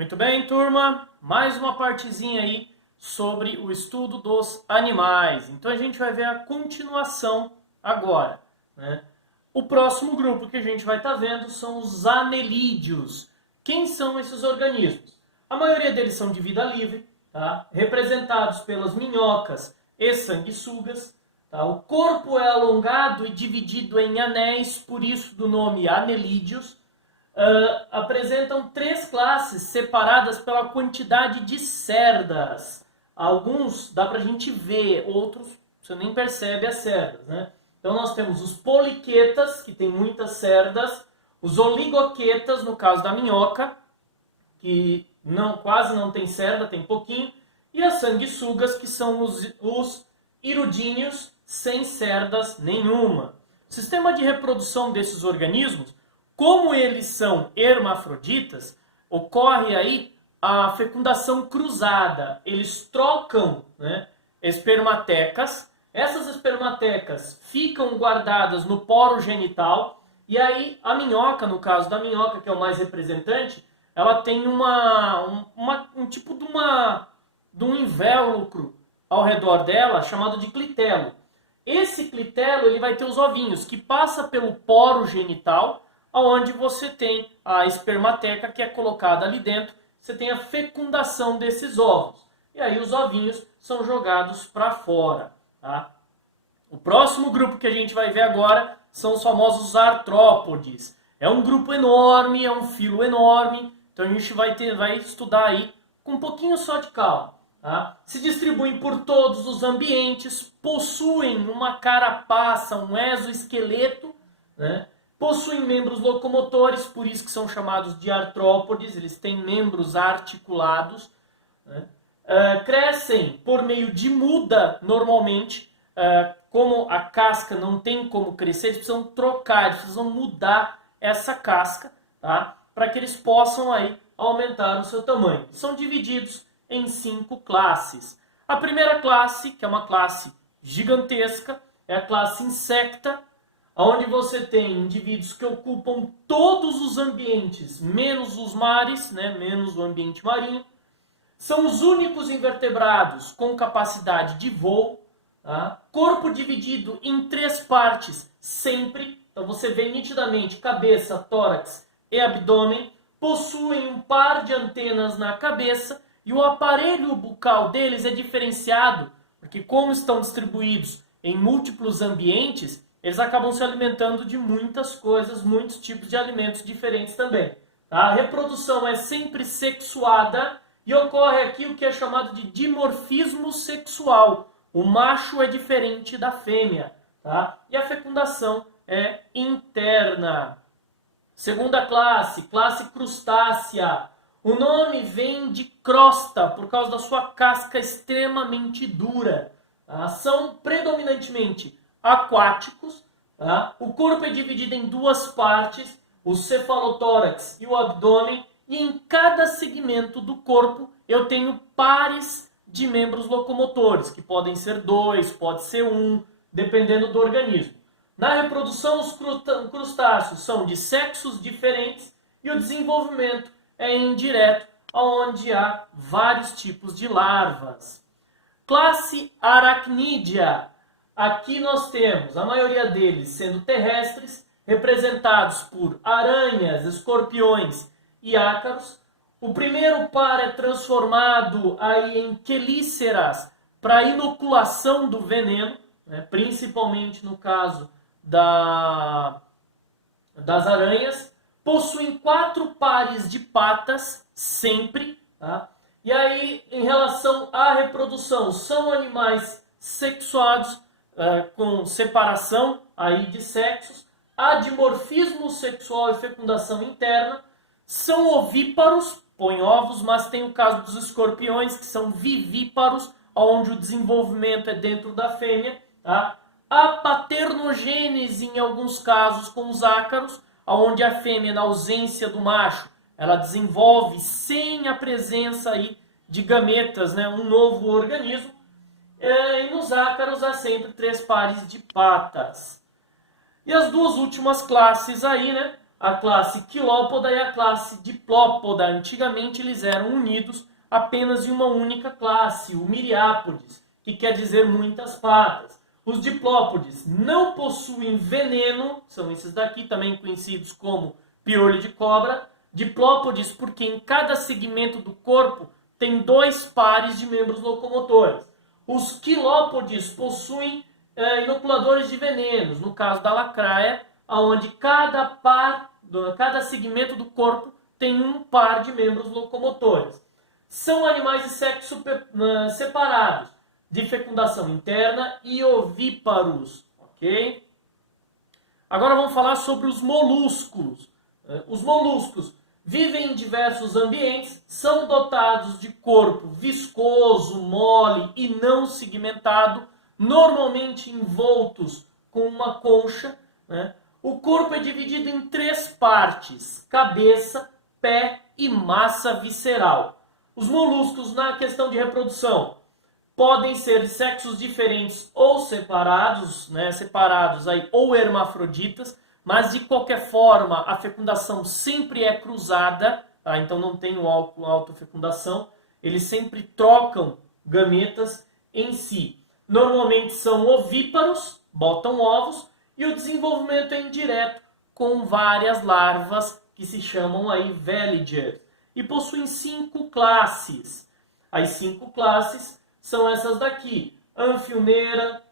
Muito bem, turma. Mais uma partezinha aí sobre o estudo dos animais. Então a gente vai ver a continuação agora, né? O próximo grupo que a gente vai estar vendo são os anelídeos. Quem são esses organismos? A maioria deles são de vida livre, tá? Representados pelas minhocas e sanguessugas. Tá? O corpo é alongado e dividido em anéis, por isso do nome anelídeos. Apresentam três classes separadas pela quantidade de cerdas. Alguns dá pra gente ver, outros você nem percebe as cerdas, né? Então nós temos os poliquetas, que tem muitas cerdas, os oligoquetas, no caso da minhoca, que quase não tem cerda, tem pouquinho, e as sanguessugas, que são os hirudíneos, sem cerdas nenhuma. O sistema de reprodução desses organismos, como eles são hermafroditas, ocorre aí a fecundação cruzada. Eles trocam, né, espermatecas. Essas espermatecas ficam guardadas no poro genital. E aí a minhoca, no caso da minhoca, que é o mais representante, ela tem um tipo de um invólucro ao redor dela, chamado de clitelo. Esse clitelo ele vai ter os ovinhos, que passa pelo poro genital, onde você tem a espermateca que é colocada ali dentro, você tem a fecundação desses ovos. E aí os ovinhos são jogados para fora. Tá? O próximo grupo que a gente vai ver agora são os famosos artrópodes. É um grupo enorme, é um filo enorme, então a gente vai estudar aí com um pouquinho só de calma. Tá? Se distribuem por todos os ambientes, possuem uma carapaça, um exoesqueleto, né? Possuem membros locomotores, por isso que são chamados de artrópodes, eles têm membros articulados. Né? Crescem por meio de muda, normalmente. Como a casca não tem como crescer, eles precisam trocar, eles precisam mudar essa casca, tá? Para que eles possam aí aumentar o seu tamanho. São divididos em 5 classes. A primeira classe, que é uma classe gigantesca, é a classe insecta, onde você tem indivíduos que ocupam todos os ambientes, menos os mares, né, menos o ambiente marinho. São os únicos invertebrados com capacidade de voo. Tá? Corpo dividido em 3 partes, sempre. Então você vê nitidamente cabeça, tórax e abdômen. Possuem um par de antenas na cabeça e o aparelho bucal deles é diferenciado, porque como estão distribuídos em múltiplos ambientes, eles acabam se alimentando de muitas coisas, muitos tipos de alimentos diferentes também. Tá? A reprodução é sempre sexuada e ocorre aqui o que é chamado de dimorfismo sexual. O macho é diferente da fêmea. Tá? E a fecundação é interna. Segunda classe, classe crustácea. O nome vem de crosta, por causa da sua casca extremamente dura. Tá? São predominantemente aquáticos. Tá? O corpo é dividido em 2 partes, o cefalotórax e o abdômen, e em cada segmento do corpo eu tenho pares de membros locomotores, que podem ser 2, pode ser 1, dependendo do organismo. Na reprodução, os crustáceos são de sexos diferentes e o desenvolvimento é indireto, onde há vários tipos de larvas. Classe aracnídea. Aqui nós temos a maioria deles sendo terrestres, representados por aranhas, escorpiões e ácaros. O primeiro par é transformado aí em quelíceras para inoculação do veneno, né, principalmente no caso das aranhas. Possuem 4 pares de patas, sempre. Tá? E aí, em relação à reprodução, são animais sexuados, com separação aí de sexos, há dimorfismo sexual e fecundação interna, são ovíparos, põem ovos, mas tem o caso dos escorpiões, que são vivíparos, onde o desenvolvimento é dentro da fêmea. Tá? Há paternogênese em alguns casos com os ácaros, onde a fêmea, na ausência do macho, ela desenvolve, sem a presença aí de gametas, né, um novo organismo. E nos ácaros há sempre 3 pares de patas. E as 2 últimas classes aí, né? a classe quilópoda e a classe diplópoda. Antigamente eles eram unidos apenas em uma única classe, o Miriápodes, que quer dizer muitas patas. Os diplópodes não possuem veneno, são esses daqui, também conhecidos como piolho de cobra. Diplópodes porque em cada segmento do corpo tem 2 pares de membros locomotores. Os quilópodes possuem inoculadores de venenos, no caso da lacraia, onde cada segmento do corpo tem um par de membros locomotores. São animais de sexo separados, de fecundação interna e ovíparos, ok? Agora vamos falar sobre os moluscos. Os moluscos vivem em diversos ambientes, são dotados de corpo viscoso, mole e não segmentado, normalmente envoltos com uma concha, né? O corpo é dividido em 3 partes: cabeça, pé e massa visceral. Os moluscos, na questão de reprodução, podem ser de sexos diferentes ou separados, né? Separados aí, ou hermafroditas, mas de qualquer forma a fecundação sempre é cruzada, tá? Então não tem autofecundação, eles sempre trocam gametas em si. Normalmente são ovíparos, botam ovos, e o desenvolvimento é indireto, com várias larvas que se chamam aí veligers. E possuem 5 classes. As 5 classes são essas daqui: anfioneira,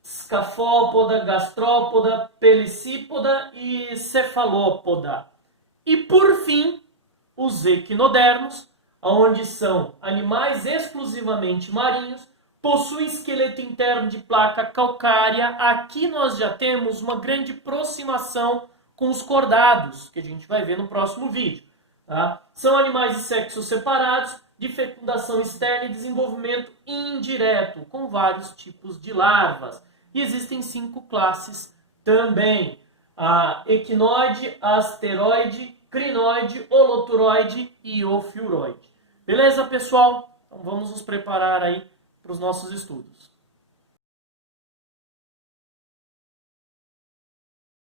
scafópoda, gastrópoda, pelicípoda e cefalópoda. E por fim, os equinodermos, onde são animais exclusivamente marinhos, possuem esqueleto interno de placa calcária. Aqui nós já temos uma grande aproximação com os cordados, que a gente vai ver no próximo vídeo. Tá? São animais de sexos separados, de fecundação externa e desenvolvimento indireto, com vários tipos de larvas. E existem 5 classes também: a equinoide, asteroide, crinoide, holoturoide e ofiuroide. Beleza, pessoal? Então vamos nos preparar aí para os nossos estudos.